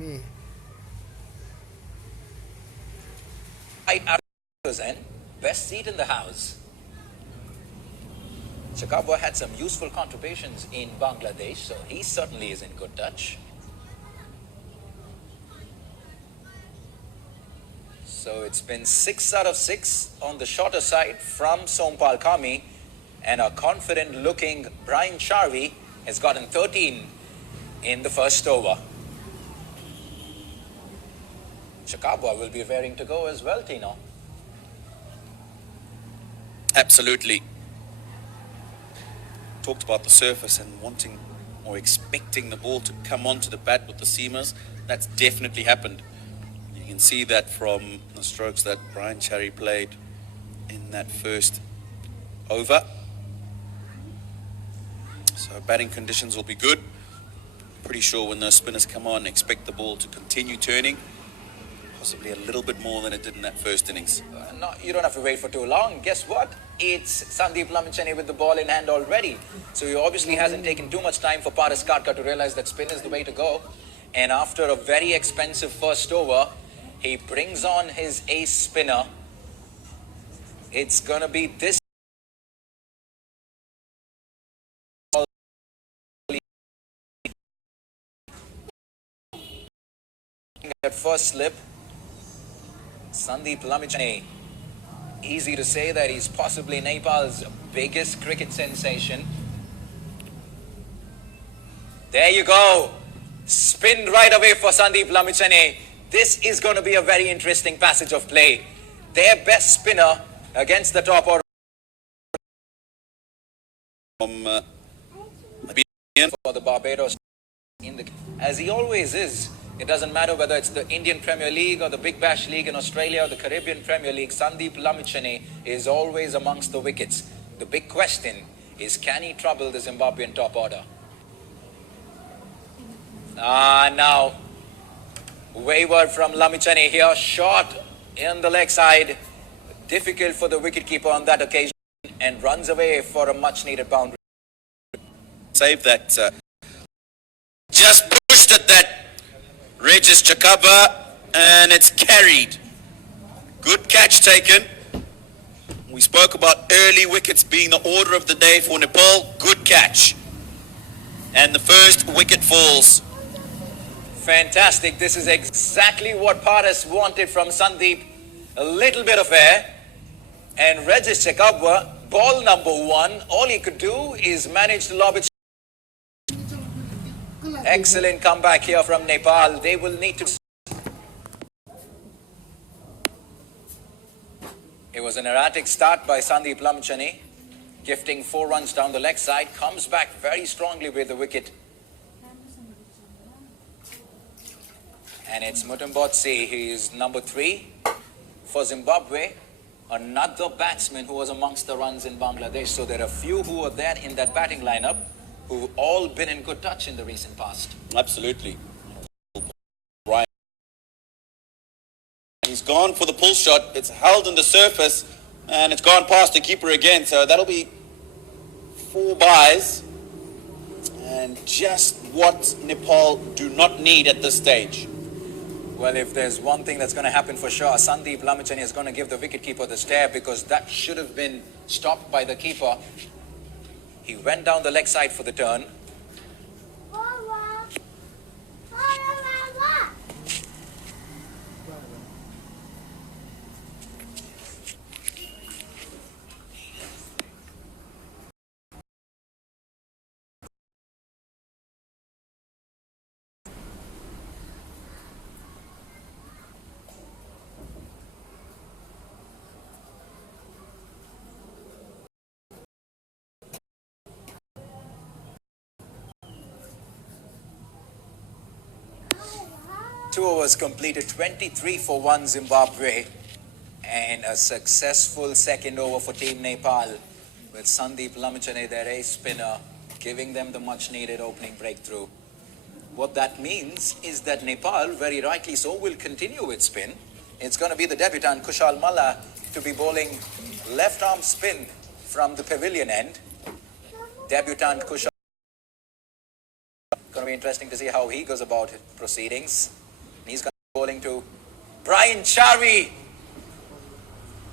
นี่ Right after end, best seat in the house. Zimbabwe had some useful contributions in Bangladesh, so he certainly is in good touch. So it's been 6 out of 6 on the shorter side from Sompal Kami, and a confident-looking Brian Charvey has gotten 13 in the first over. Zimbabwe will be raring to go as well, Tino. Absolutely. Talked about the surface and wanting or expecting the ball to come onto the bat with the seamers. That's definitely happened. You can see that from the strokes that Brian Cherry played in that first over. So batting conditions will be good. Pretty sure when those spinners come on, expect the ball to continue turning. Possibly a little bit more than it did in that first innings. No, you don't have to wait for too long. Guess what? It's Sandeep Lamichhane with the ball in hand already. So he obviously hasn't taken too much time for Paras Katka to realize that spin is the way to go. And after a very expensive first over, he brings on his ace spinner. It's going to be this. At first slip, Sandeep Lamichhane. Easy to say that he's possibly Nepal's biggest cricket sensation. There you go. Spin right away for Sandeep Lamichhane. This is going to be a very interesting passage of play. Their best spinner against the top order. For the Barbados, as he always is. It doesn't matter whether it's the Indian Premier League or the Big Bash League in Australia or the Caribbean Premier League, Sandeep Lamichhane is always amongst the wickets. The big question is, can he trouble the Zimbabwean top order? Now, wayward from Lamichhane here, shot in the leg side. Difficult for the wicketkeeper on that occasion, and runs away for a much needed boundary. Save that. Just pushed at that. Regis Chakaba, and it's carried. Good catch taken. We spoke about early wickets being the order of the day for Nepal. Good catch. And the first wicket falls. Fantastic. This is exactly what Paras wanted from Sandeep. A little bit of air. And Regis Chakaba, ball number 1, all he could do is manage to lob it. Excellent comeback here from Nepal. They will need to... It was an erratic start by Sandeep Lamichhane, gifting 4 runs down the leg side. Comes back very strongly with the wicket. And it's Mutambotsi. He is number 3 for Zimbabwe. Another batsman who was amongst the runs in Bangladesh. So there are few who are there in that batting lineup who've all been in good touch in the recent past. Absolutely. Right. He's gone for the pull shot. It's held on the surface, and it's gone past the keeper again. So that'll be 4 byes. And just what Nepal do not need at this stage. Well, if there's one thing that's going to happen for sure, Sandeep Lamichhane is going to give the wicketkeeper the stare, because that should have been stopped by the keeper. He went down the leg side for the turn. Two overs completed, 23 for 1 Zimbabwe, and a successful second over for Team Nepal, with Sandeep Lamichhane, their ace spinner, giving them the much needed opening breakthrough. What that means is that Nepal, very rightly so, will continue with spin. It's going to be the debutant Kushal Malla to be bowling left arm spin from the pavilion end. Debutant Kushal. Going to be interesting to see how he goes about proceedings. He's going to be bowling to Brian Chari.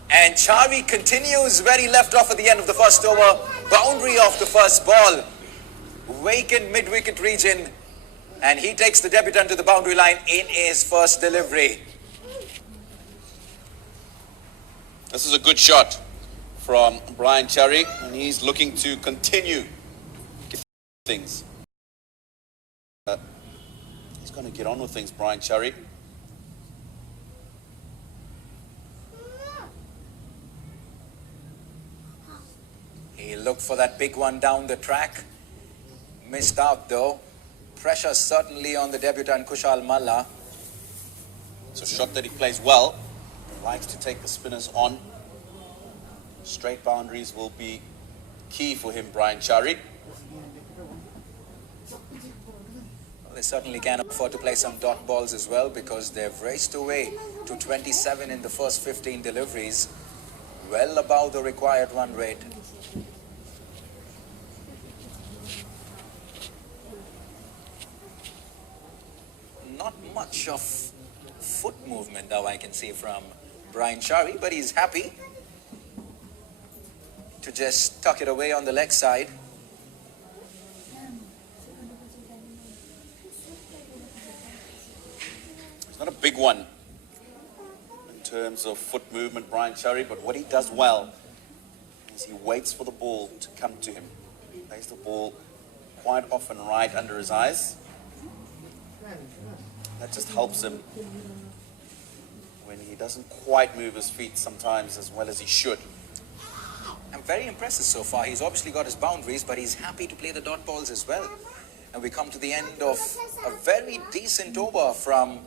And Chari continues where he left off at the end of the first over. Boundary off the first ball. Vacant mid-wicket region. And he takes the debutant to the boundary line in his first delivery. This is a good shot from Brian Chari, and he's looking to continue things. He's going to get on with things, Brian Chari. He looked for that big one down the track. Missed out though. Pressure certainly on the debutant Kushal Malla. It's a shot that he plays well. He likes to take the spinners on. Straight boundaries will be key for him, Brian Chari. Well, they certainly can afford to play some dot balls as well, because they've raced away to 27 in the first 15 deliveries. Well above the required run rate. Not much of foot movement now I can see from Brian Chari, but he's happy to just tuck it away on the leg side. It's not a big one in terms of foot movement, Brian Chari, but what he does well is he waits for the ball to come to him. He plays the ball quite often right under his eyes. That just helps him when he doesn't quite move his feet sometimes as well as he should. I'm very impressed so far. He's obviously got his boundaries, but he's happy to play the dot balls as well. And we come to the end of a very decent over from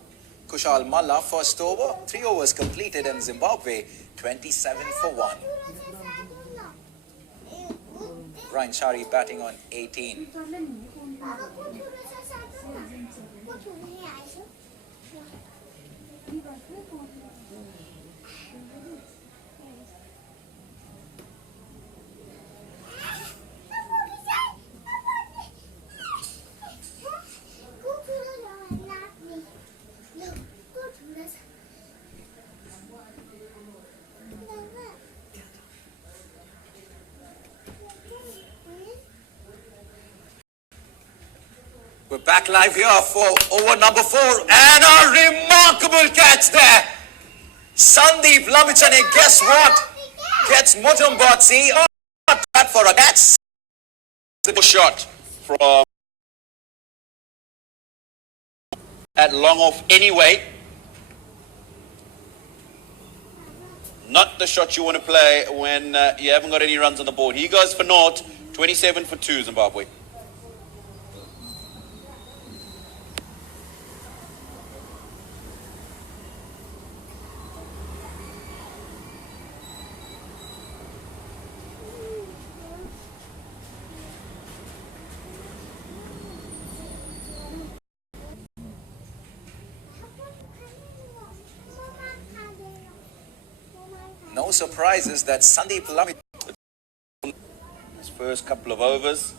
Kushal Malla. First over, 3 overs completed, and Zimbabwe 27 for 1. Brian Chari batting on 18. We're back live here for over number 4, and a remarkable catch there. Sandeep Lamichane, guess what? Gets Motambatsi. Oh, not bad for a catch. The shot from at long off anyway. Not the shot you want to play when you haven't got any runs on the board. He goes for naught, 27 for 2, Zimbabwe. No surprises that Sandeep Lamichane. His first couple of overs.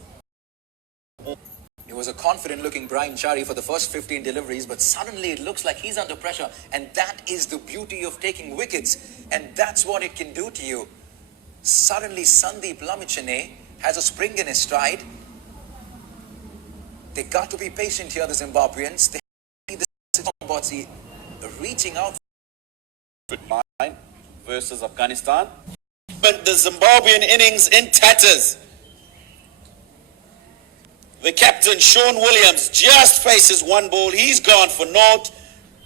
It was a confident-looking Brian Chari for the first 15 deliveries, but suddenly it looks like he's under pressure, and that is the beauty of taking wickets, and that's what it can do to you. Suddenly, Sandeep Lamichane has a spring in his stride. They got to be patient here, the Zimbabweans. They need the reaching out. Versus Afghanistan. But the Zimbabwean innings in tatters. The captain, Sean Williams, just faces one ball. He's gone for naught.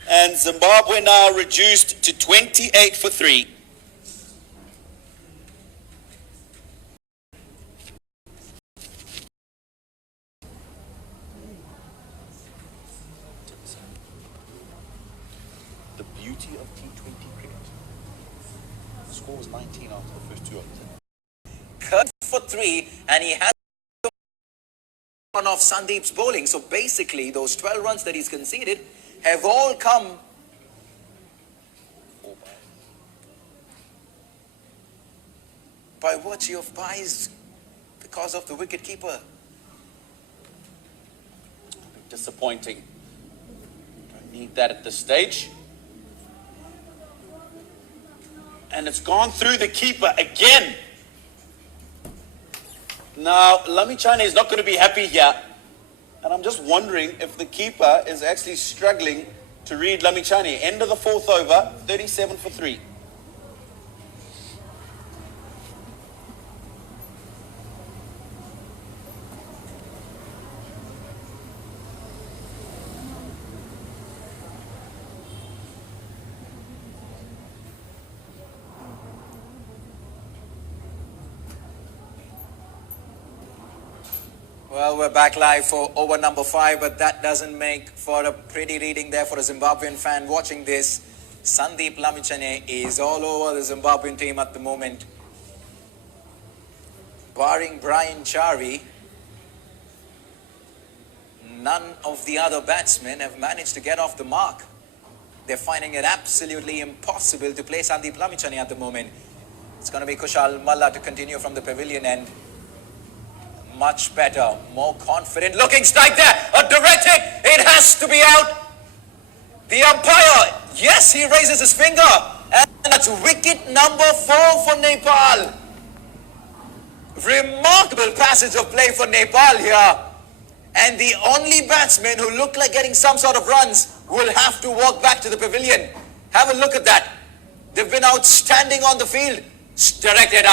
And Zimbabwe now reduced to 28 for 3. The beauty of T20 cricket. The score was 19 after the first 2 overs. Cut for 3, and he has one off Sandeep's bowling. So basically, those 12 runs that he's conceded have all come by virtue of buys because of the wicketkeeper. Disappointing. Need that at this stage. And it's gone through the keeper again. Now, Lamichane is not going to be happy here. And I'm just wondering if the keeper is actually struggling to read Lamichane. End of the fourth over, 37 for 3. Well, we're back live for over number 5, but that doesn't make for a pretty reading there for a Zimbabwean fan watching this. Sandeep Lamichane is all over the Zimbabwean team at the moment. Barring Brian Chari, none of the other batsmen have managed to get off the mark. They're finding it absolutely impossible to play Sandeep Lamichane at the moment. It's going to be Kushal Malla to continue from the pavilion end. Much better, more confident looking strike there, a direct hit, it has to be out. The umpire, yes, he raises his finger, and that's wicket number 4 for Nepal. Remarkable passage of play for Nepal here, and the only batsmen who look like getting some sort of runs will have to walk back to the pavilion. Have a look at that. They've been outstanding on the field. Directed,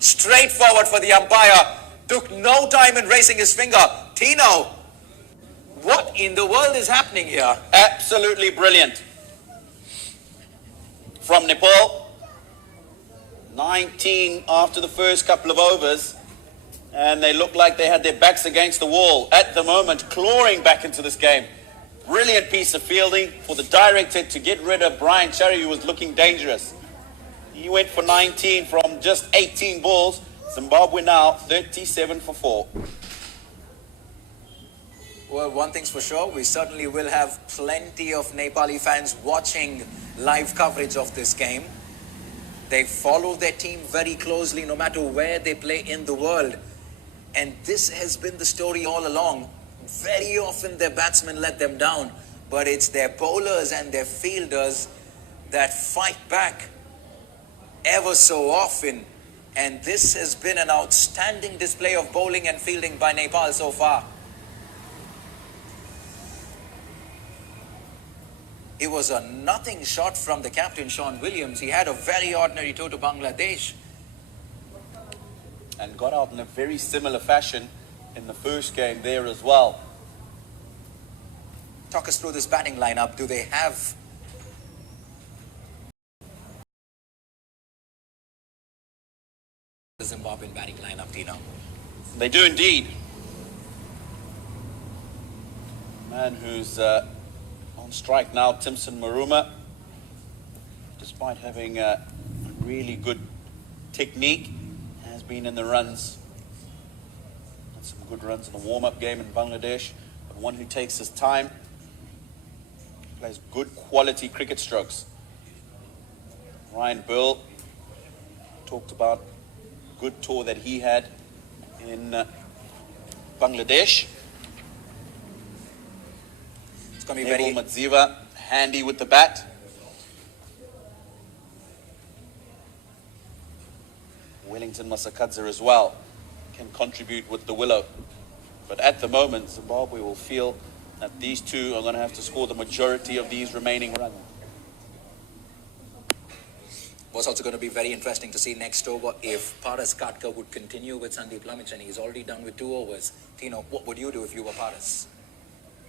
straight forward for the umpire. Took no time in raising his finger. Tino, what in the world is happening here? Absolutely brilliant. From Nepal, 19 after the first couple of overs, and they look like they had their backs against the wall at the moment, clawing back into this game. Brilliant piece of fielding for the direct hit to get rid of Brian Chari, who was looking dangerous. He went for 19 from just 18 balls. Zimbabwe now 37 for 4. Well, one thing's for sure, we certainly will have plenty of Nepali fans watching live coverage of this game. They follow their team very closely no matter where they play in the world. And this has been the story all along. Very often their batsmen let them down, but it's their bowlers and their fielders that fight back ever so often. And this has been an outstanding display of bowling and fielding by Nepal so far. It was a nothing shot from the captain, Sean Williams. He had a very ordinary tour to Bangladesh. And got out in a very similar fashion in the first game there as well. Talk us through this batting lineup. Do they have the Zimbabwean batting lineup, Tino? They do indeed. Man who's on strike now, Timson Maruma, despite having a really good technique, has been in the runs. Had some good runs in the warm-up game in Bangladesh, but one who takes his time, plays good quality cricket strokes. Ryan Burl talked about good tour that he had in Bangladesh. It's going to be Neville very Madziva, handy with the bat. Wellington Masakadze as well can contribute with the willow. But at the moment, Zimbabwe will feel that these two are going to have to score the majority of these remaining runs. was also going to be very interesting to see next over if Paras Katka would continue with Sandeep Lamichane. He's already done with 2 overs. Tino, what would you do if you were Paras?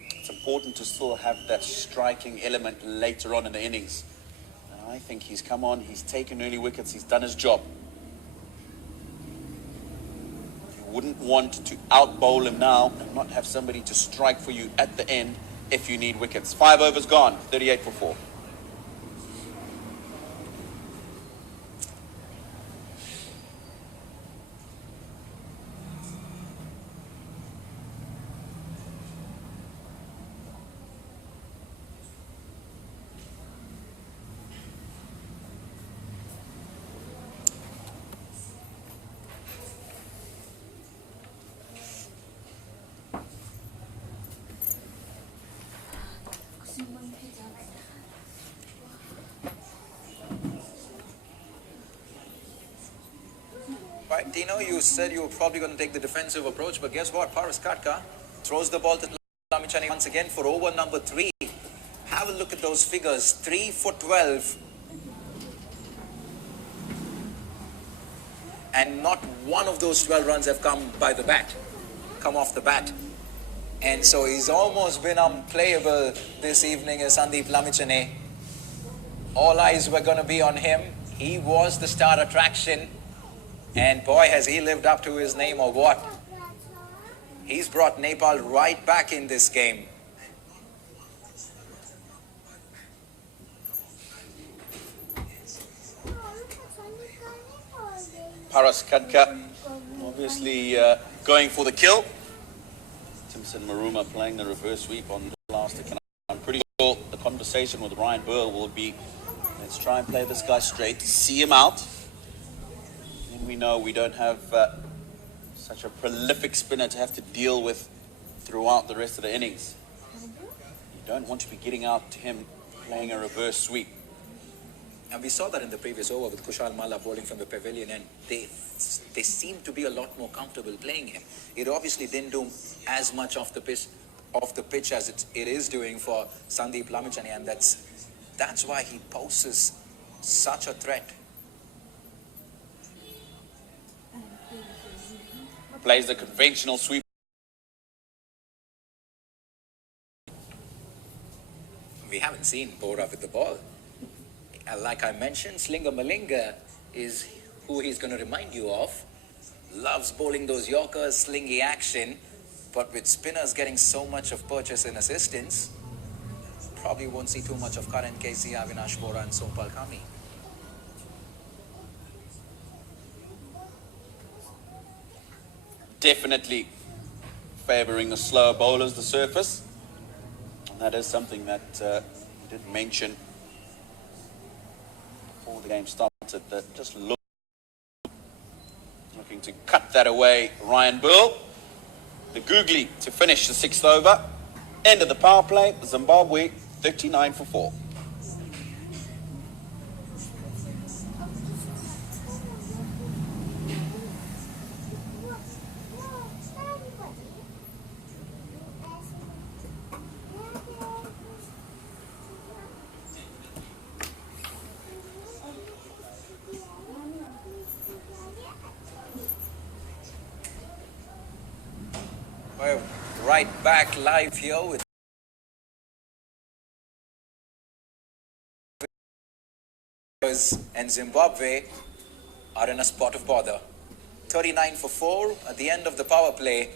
It's important to still have that striking element later on in the innings. And I think he's come on, he's taken early wickets, he's done his job. You wouldn't want to out-bowl him now and not have somebody to strike for you at the end if you need wickets. 5 overs gone, 38 for 4. Tino, you said you were probably going to take the defensive approach, but guess what? Paras Katka throws the ball to Lamichhane once again for over number 3. Have a look at those figures. 3 for 12. And not one of those 12 runs have come off the bat. And so he's almost been unplayable this evening as Sandeep Lamichhane. All eyes were going to be on him. He was the star attraction. And boy, has he lived up to his name or what. He's brought Nepal right back in this game. Paras Katka obviously going for the kill. Timson Maruma playing the reverse sweep on the last account. I'm pretty sure the conversation with Ryan Burl will be, let's try and play this guy straight, see him out. And we know we don't have such a prolific spinner to have to deal with throughout the rest of the innings. You don't want to be getting out to him playing a reverse sweep. And we saw that in the previous over with Kushal Malla bowling from the pavilion, and they seemed to be a lot more comfortable playing him. It obviously didn't do as much off the pitch as it is doing for Sandeep Lamichhane, and that's why he poses such a threat. Plays the conventional sweep. We haven't seen Bora with the ball. Like I mentioned, Slinger Malinga is who he's going to remind you of. Loves bowling those Yorkers, slingy action, but with spinners getting so much of purchase and assistance, probably won't see too much of Karan Casey, Avinash Bora and Sompal Kami. Definitely favouring the slower bowlers, the surface. And that is something that we did mention before the game started, that just looking to cut that away. Ryan Burl, the googly to finish the 6th over. End of the power play, Zimbabwe 39 for 4. We're right back live here with and Zimbabwe are in a spot of bother. 39 for 4 at the end of the power play.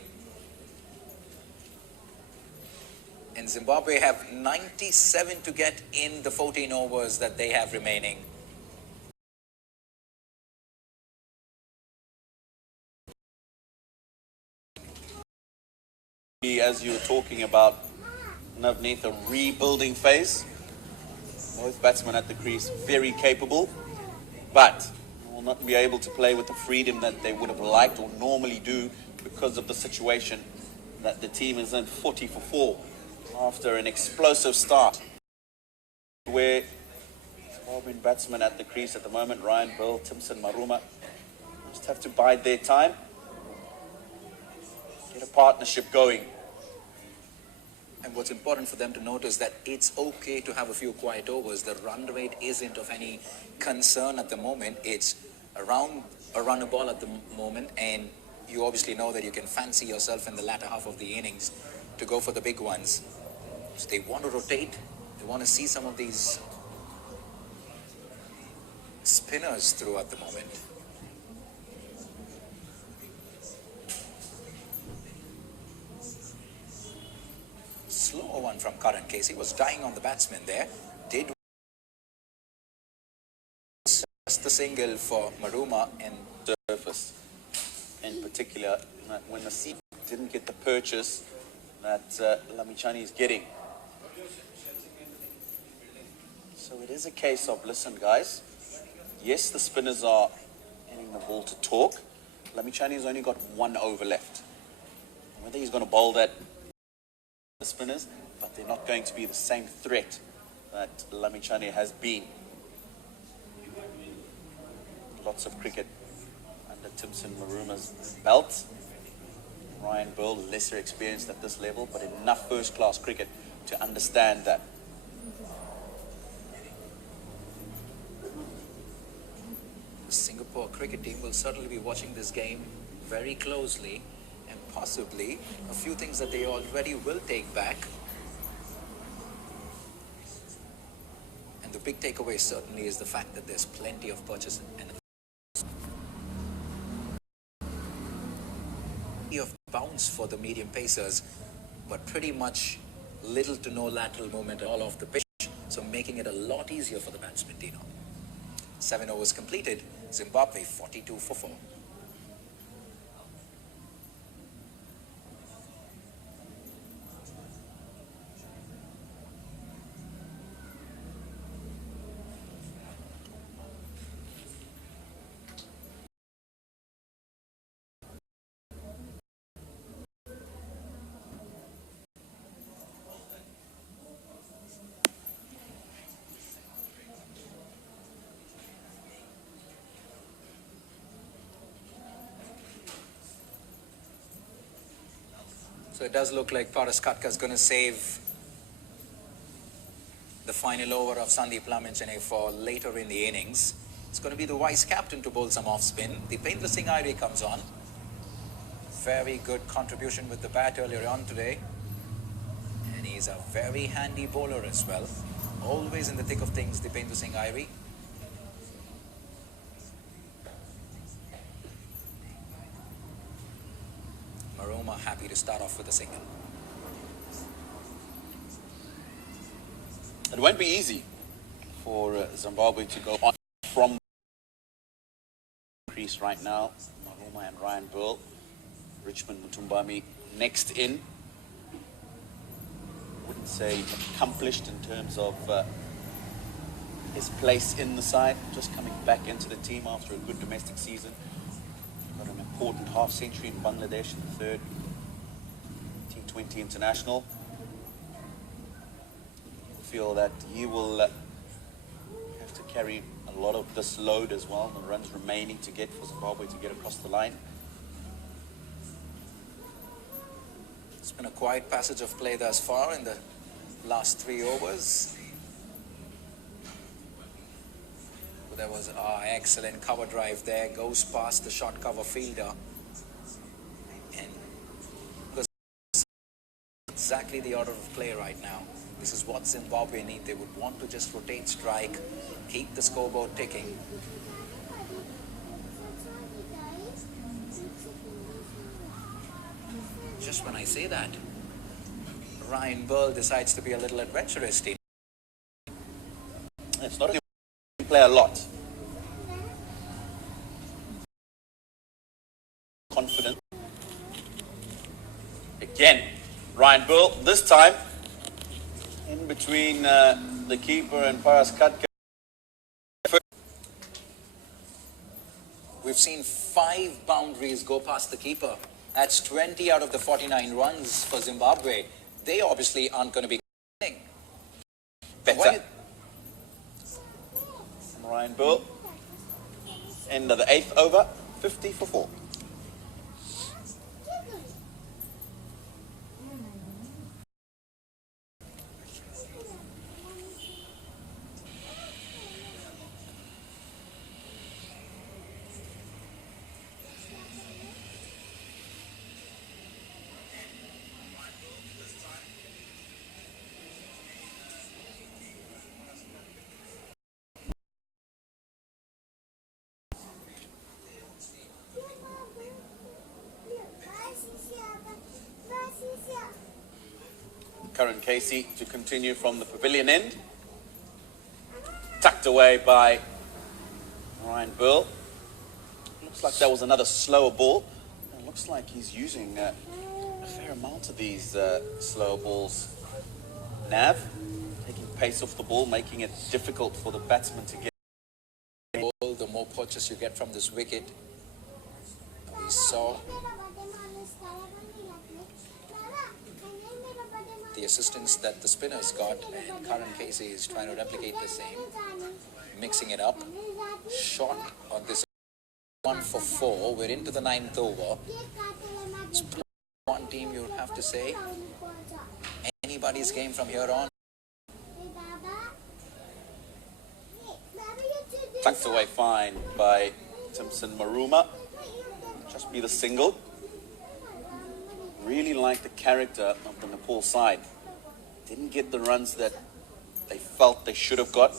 And Zimbabwe have 97 to get in the 14 overs that they have remaining. As you were talking about, Navneet, a rebuilding phase. Both batsmen at the crease, very capable, but will not be able to play with the freedom that they would have liked or normally do because of the situation that the team is in. 40 for 4 after an explosive start. Where Zimbabwean batsmen at the crease at the moment, Ryan Burl, Timson Maruma, just have to bide their time, get a partnership going. And what's important for them to note is that it's okay to have a few quiet overs. The run rate isn't of any concern at the moment. It's around a run a ball at the moment, and you obviously know that you can fancy yourself in the latter half of the innings to go for the big ones. So they want to rotate. They want to see some of these spinners through at the moment. Slower one from Karan Casey, was dying on the batsman there. Did just the single for Maruma and surface in particular, when the seat didn't get the purchase that Lamichhane is getting. So it is a case of, listen guys, yes, the spinners are getting the ball to talk. Lamichhane's only got 1 over left. Whether he's going to bowl that the spinners, but they're not going to be the same threat that Lamichhane has been. Lots of cricket under Timson Maruma's belt. Ryan Burl, lesser experienced at this level, but enough first-class cricket to understand that. The Singapore cricket team will certainly be watching this game very closely, and possibly a few things that they already will take back. And the big takeaway certainly is the fact that there's plenty of purchase and of bounce for the medium pacers, but pretty much little to no lateral movement all off the pitch, so making it a lot easier for the batsman, Dino. 7 overs completed, Zimbabwe 42 for 4. So it does look like Paras Katka is going to save the final over of Sandeep Lamminchane for later in the innings. It's going to be the vice captain to bowl some off spin. Dipendra Singh Airi comes on. Very good contribution with the bat earlier on today. And he's a very handy bowler as well. Always in the thick of things, Dipendra Singh Airi. Maruma happy to start off with a single. It won't be easy for Zimbabwe to go on from the crease right now. Maruma and Ryan Burl. Richmond Mutumbami next in. Wouldn't say accomplished in terms of his place in the side. Just coming back into the team after a good domestic season. Got an important half century in Bangladesh in the third T20 international. Feel that he will have to carry a lot of this load as well. The runs remaining to get for Zimbabwe to get across the line. It's been a quiet passage of play thus far in the last 3 overs. There was an excellent cover drive there, goes past the short cover fielder. And exactly the order of play right now. This is what Zimbabwe need. They would want to just rotate strike, keep the scoreboard ticking. Just when I say that, Ryan Burl decides to be a little adventurous. It's not only play a lot. Confident. Again, Ryan Burl, this time in between the keeper and Paras Katka. We've seen 5 boundaries go past the keeper. That's 20 out of the 49 runs for Zimbabwe. They obviously aren't going to be winning. Better. Ryan Burl, end of the 8th over, 50 for 4. Curran Casey to continue from the pavilion end. Tucked away by Ryan Burl. Looks like that was another slower ball. It looks like he's using a fair amount of these slower balls. Nav, taking pace off the ball, making it difficult for the batsman to get. The more purchase you get from this wicket. We saw the assistance that the spinners got, and Curran Casey is trying to replicate the same, mixing it up. Short on this 1 for 4. We're into the 9th over. It's one team, you'd have to say. Anybody's game from here on. Tucked away fine by Timson Maruma. Just be the single. Really like the character of the Nepal side. Didn't get the runs that they felt they should have got.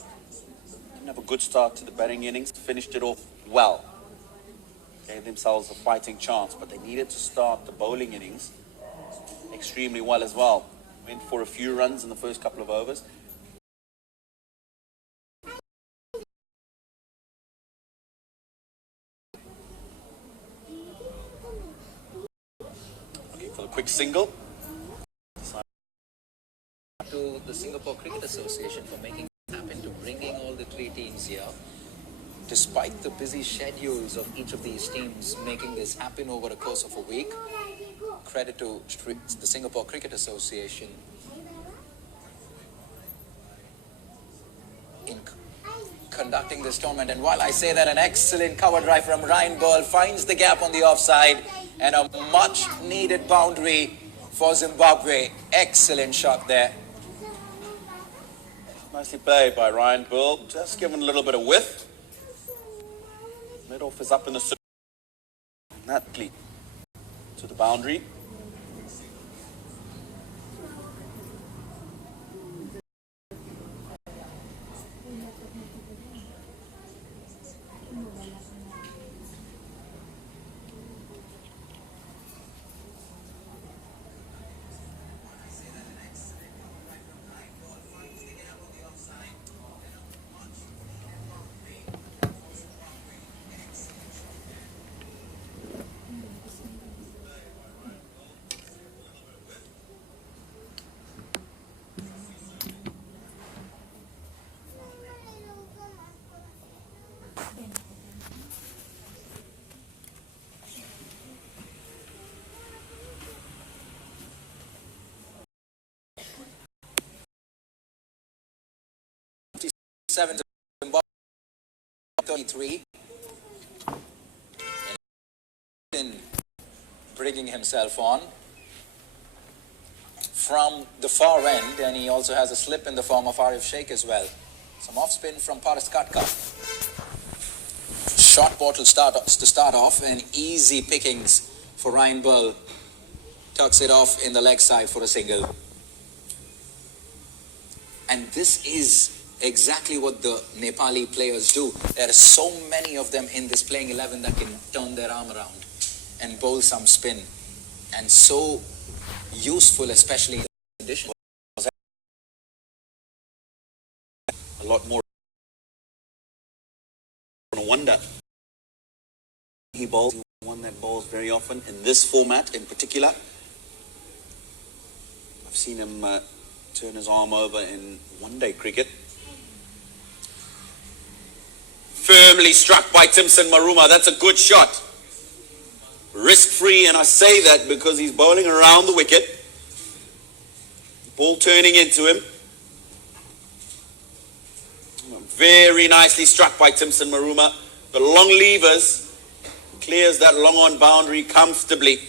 Didn't have a good start to the batting innings. Finished it off well. Gave themselves a fighting chance, but they needed to start the bowling innings extremely well as well. Went for a few runs in the first couple of overs. Looking for the quick single. To the Singapore Cricket Association for making it happen, to bringing all the 3 teams here. Despite the busy schedules of each of these teams making this happen over the course of a week, credit to the Singapore Cricket Association in conducting this tournament. And while I say that, an excellent cover drive from Ryan Ball finds the gap on the offside, and a much needed boundary for Zimbabwe. Excellent shot there. Nicely played by Ryan Bull. Just given a little bit of width. Mid-off is up in the circle. Naturally to the boundary. Seven to Zimbabwe, 33. And bringing himself on from the far end, and he also has a slip in the form of Arif Sheikh as well. Some off spin from Paras Katka. Short ball to start off, and easy pickings for Ryan Bull. Tucks it off in the leg side for a single. And this is exactly what the Nepali players do. There are so many of them in this playing 11 that can turn their arm around and bowl some spin. And so useful, especially in the conditions. A lot more. No wonder he bowls. One that bowls very often in this format in particular. I've seen him turn his arm over in one-day cricket. Firmly struck by Timson Maruma. That's a good shot. Risk-free, and I say that because he's bowling around the wicket. Ball turning into him. Very nicely struck by Timson Maruma. The long levers clears that long on boundary comfortably.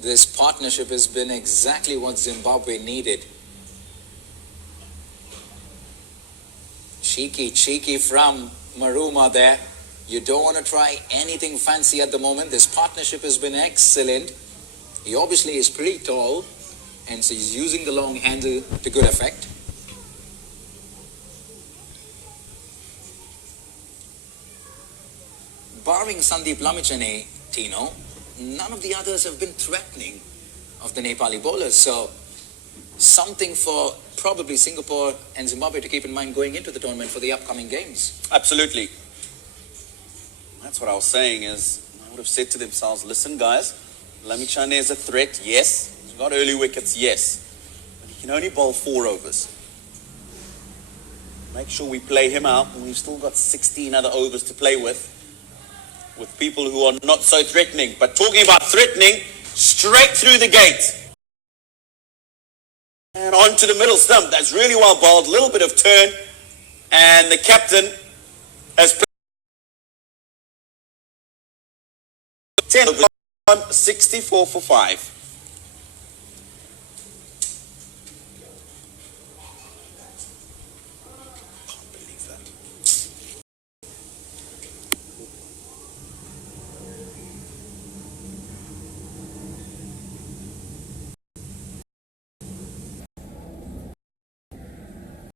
This partnership has been exactly what Zimbabwe needed. Cheeky from Maruma there. You don't want to try anything fancy at the moment. This partnership has been excellent. He obviously is pretty tall, and so he's using the long handle to good effect. Barring Sandeep Lamichhane, Tino, none of the others have been threatening of the Nepali bowlers. So something for probably Singapore and Zimbabwe to keep in mind going into the tournament for the upcoming games. Absolutely. That's what I was saying is, I would have said to themselves, listen guys, Lamichhane is a threat, yes. He's got early wickets, yes. But he can only bowl 4 overs. Make sure we play him out, and we've still got 16 other overs to play with people who are not so threatening. But talking about threatening, straight through the gate. And onto the middle stump. That's really well bowled. A little bit of turn. And the captain has put 10 on 64 for 5.